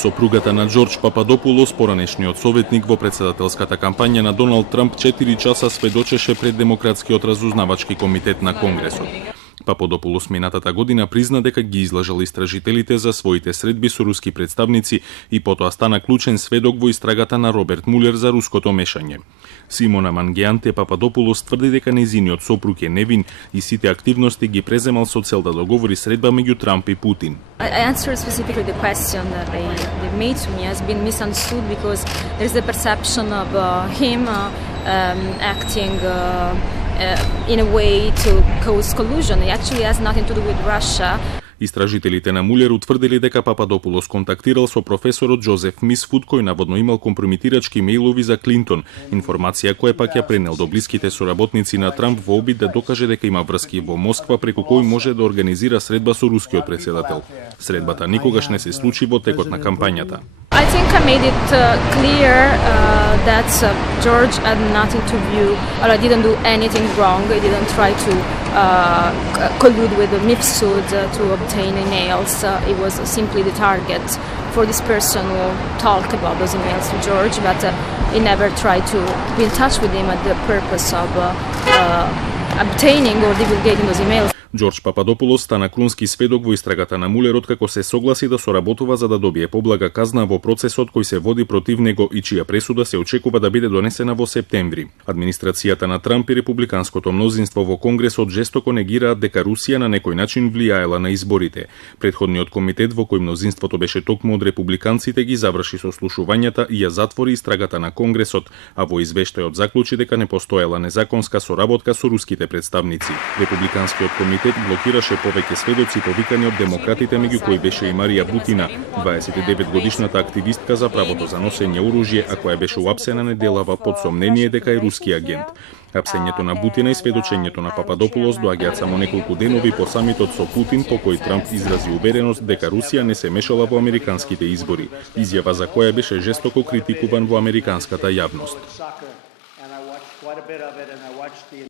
Сопругата на Џорџ Пападопулос, поранешниот советник во претседателската кампања на Доналд Трамп, 4 часа сведочеше пред Демократскиот разузнавачки комитет на Конгресот. Пападопулос минатата година призна дека ги излажал истражителите за своите средби со руски представници и потоа стана клучен сведок во истрагата на Роберт Мулер за руското мешање. Симона Мангеанте Пападопулос тврди дека нејзиниот сопруг е невин и сите активности ги преземал со цел да договори средба меѓу Трамп и Путин. I answered specifically the question that they made to me has been misunderstood because there is the perception of him acting in a way to cause collusion. It actually has nothing to do with Russia. Истражителите на Мулер утврдили дека Пападопулос контактирал со професорот Џозеф Мисфуд, кој наводно имал компрометирачки мејлови за Клинтон, информација која пак ја пренел до блиските соработници на Трамп во обид да докаже дека има врски во Москва преку кој може да организира средба со рускиот претседател. Средбата никогаш не се случи во текот на кампањата. I think I made it clear that George had nothing to view, or I didn't do anything wrong. I didn't try to collude with Mifsud to obtain emails. It was simply the target for this person who talked about those emails to George, but he never tried to be in touch with him at the purpose of obtaining or divulgating those emails. Џорџ Пападопулос стана крунски сведок во истрагата на Мулер откако се согласи да соработува за да добие поблага казна во процесот кој се води против него и чија пресуда се очекува да биде донесена во септември. Администрацијата на Трамп и републиканското мнозинство во Конгресот жестоко негираат дека Русија на некој начин влијаела на изборите. Претходниот комитет во кој мнозинството беше токму од републиканците ги заврши сослушувањата и ја затвори истрагата на Конгресот, а во извештајот заклучи дека не постоела незаконска соработка со руските представници. Републиканскиот комитет блокираше повеќе сведоци повикани од демократите, меѓу кои беше и Марија Бутина, 29-годишната активистка за правото за носење оружје, а која беше уапсена неделава под сомнение дека е руски агент. Апсењето на Бутина и сведочењето на Пападопулос доаѓаат само неколку денови по самитот со Путин, по кој Трамп изрази увереност дека Русија не се мешала во американските избори, изјава за која беше жестоко критикуван во американската јавност.